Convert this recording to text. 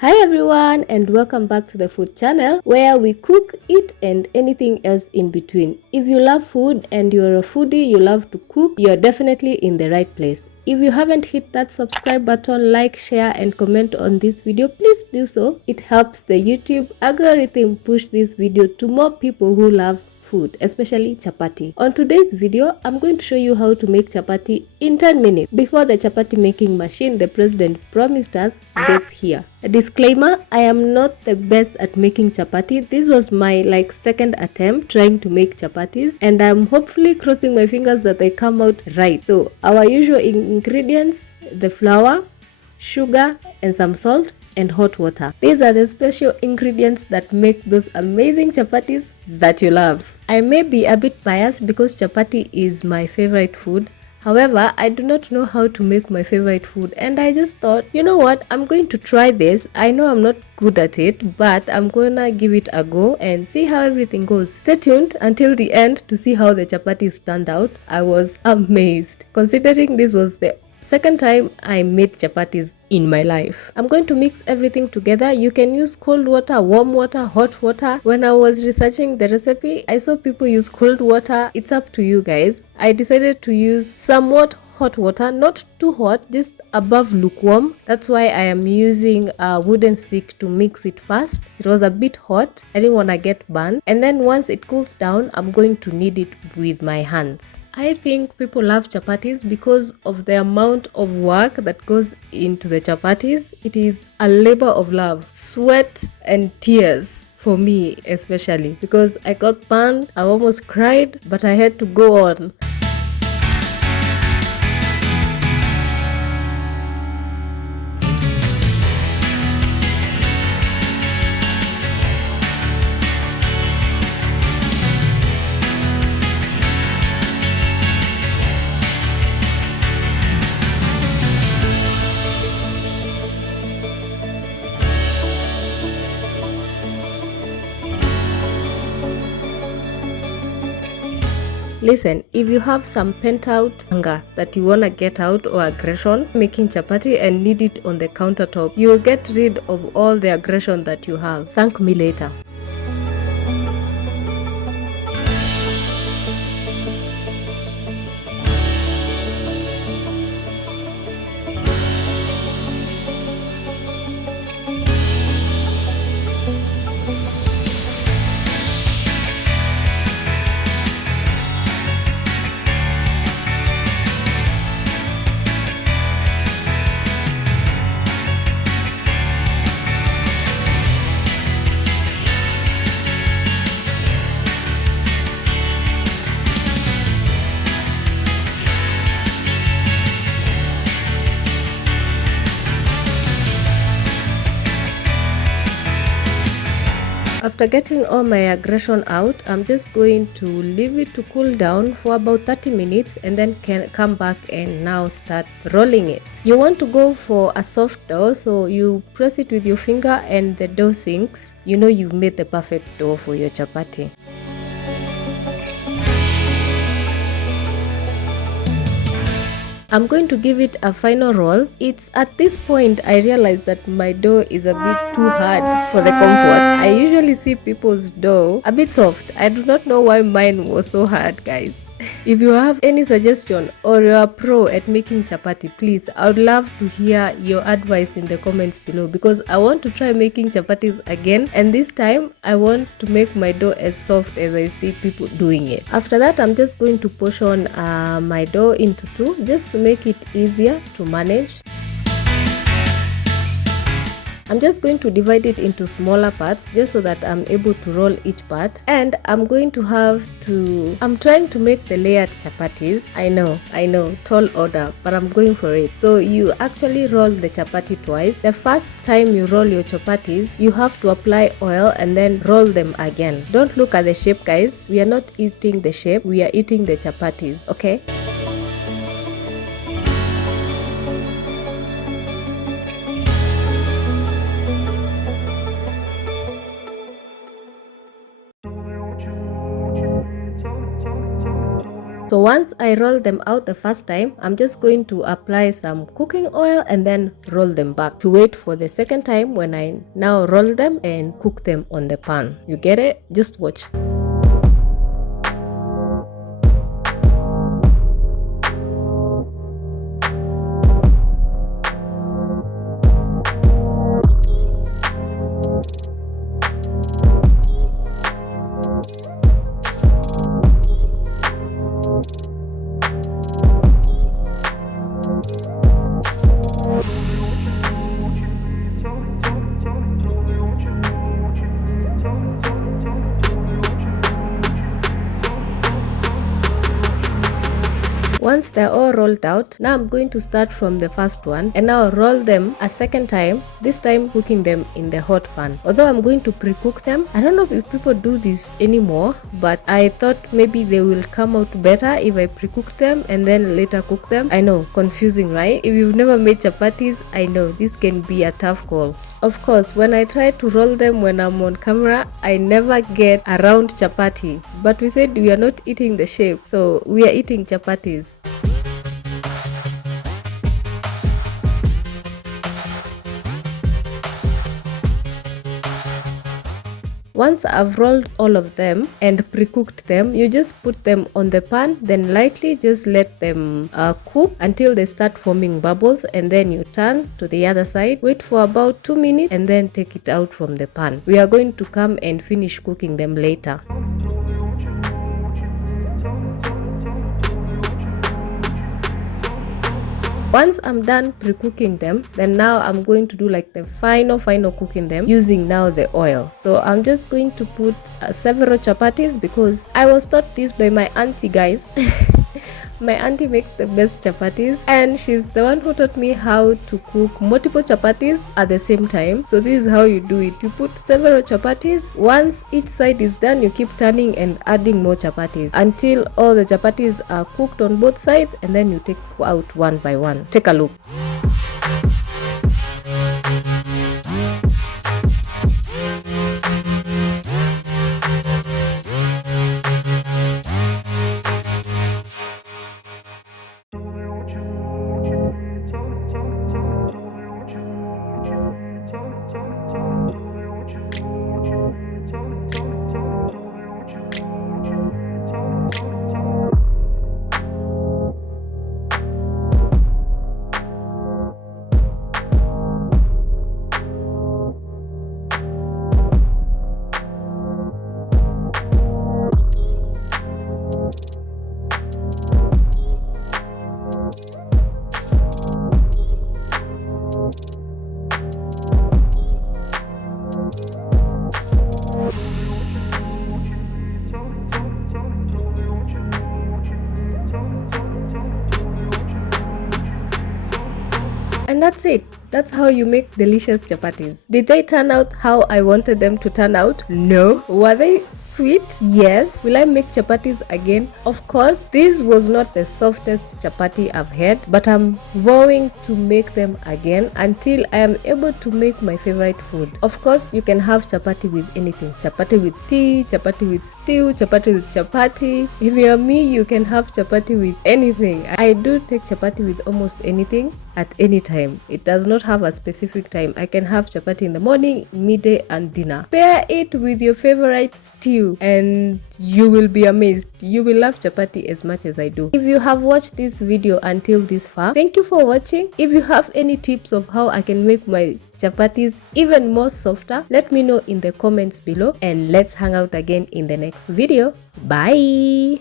Hi everyone, and welcome back to the food channel where we cook, eat and anything else in between. If you love food and you're a foodie, you love to cook, you're definitely in the right place. If you haven't hit that subscribe button, like, share and comment on this video, please do so. It helps the YouTube algorithm push this video to more people who love food, especially chapati. On today's video, I'm going to show you how to make chapati in 10 minutes before the chapati making machine the president promised us gets here. A disclaimer, I am not the best at making chapati. This was my second attempt trying to make chapatis, and I'm hopefully crossing my fingers that they come out right. So our usual ingredients: the flour, sugar and some salt and hot water. These are the special ingredients that make those amazing chapatis that you love. I may be a bit biased because chapati is my favorite food. However, I do not know how to make my favorite food, and I just thought, you know what, I'm going to try this. I know I'm not good at it, but I'm gonna give it a go and see how everything goes. Stay tuned until the end to see how the chapatis turned out. I was amazed, considering this was the second time I made chapatis in my life. I'm going to mix everything together. You can use cold water, warm water, hot water. When I was researching the recipe, I saw people use cold water. It's up to you guys. I decided to use somewhat hot water, not too hot, just above lukewarm. That's why I am using a wooden stick to mix it fast. It was a bit hot. I didn't want to get burned. And then once it cools down, I'm going to knead it with my hands. I think people love chapatis because of the amount of work that goes into the chapatis. It is a labor of love, sweat and tears. For me especially, because I got burned, I almost cried, but I had to go on. Listen, if you have some pent out anger that you wanna get out or aggression, making chapati and knead it on the countertop, you will get rid of all the aggression that you have. Thank me later. After getting all my aggression out, I'm just going to leave it to cool down for about 30 minutes and then can come back and now start rolling it. You want to go for a soft dough, so you press it with your finger and the dough sinks. You know you've made the perfect dough for your chapati. I'm going to give it a final roll. It's at this point I realized that my dough is a bit too hard for the comfort. I usually see people's dough a bit soft. I do not know why mine was so hard, guys. If you have any suggestion or you're a pro at making chapati, please, I would love to hear your advice in the comments below, because I want to try making chapatis again, and this time I want to make my dough as soft as I see people doing it. After that, I'm just going to portion my dough into two just to make it easier to manage. I'm just going to divide it into smaller parts just so that I'm able to roll each part, and I'm trying to make the layered chapatis. I know, tall order, but I'm going for it. So you actually roll the chapati twice. The first time you roll your chapatis, you have to apply oil and then roll them again. Don't look at the shape, guys. We are not eating the shape, we are eating the chapatis, okay? So once I roll them out the first time, I'm just going to apply some cooking oil and then roll them back to wait for the second time when I now roll them and cook them on the pan. You get it? Just watch. Once they're all rolled out, now I'm going to start from the first one and now roll them a second time, this time cooking them in the hot pan. Although I'm going to pre-cook them, I don't know if people do this anymore, but I thought maybe they will come out better if I pre-cook them and then later cook them. I know, confusing, right? If you've never made chapatis, I know this can be a tough call. Of course, when I try to roll them when I'm on camera, I never get a round chapati. But we said we are not eating the shape, so we are eating chapatis. Once I've rolled all of them and pre-cooked them, you just put them on the pan, then lightly just let them cook until they start forming bubbles, and then you turn to the other side, wait for about 2 minutes and then take it out from the pan. We are going to come and finish cooking them later. Once I'm done pre-cooking them, then now I'm going to do like the final cooking them using now the oil. So I'm just going to put several chapatis because I was taught this by my auntie, guys. My auntie makes the best chapatis and she's the one who taught me how to cook multiple chapatis at the same time. So this is how you do it. You put several chapatis. Once each side is done, you keep turning and adding more chapatis until all the chapatis are cooked on both sides, and then you take out one by one. Take a look. And that's it. That's how you make delicious chapatis. Did they turn out how I wanted them to turn out? No. Were they sweet? Yes. Will I make chapatis again? Of course. This was not the softest chapati I've had, but I'm vowing to make them again until I am able to make my favorite food. Of course, you can have chapati with anything. Chapati with tea, chapati with stew, chapati with chapati. If you're me, you can have chapati with anything. I do take chapati with almost anything at any time. It does not have a specific time. I can have chapati in the morning, midday and dinner. Pair it with your favorite stew and you will be amazed. You will love chapati as much as I do. If you have watched this video until this far, thank you for watching. If you have any tips of how I can make my chapatis even more softer, let me know in the comments below, and let's hang out again in the next video. Bye.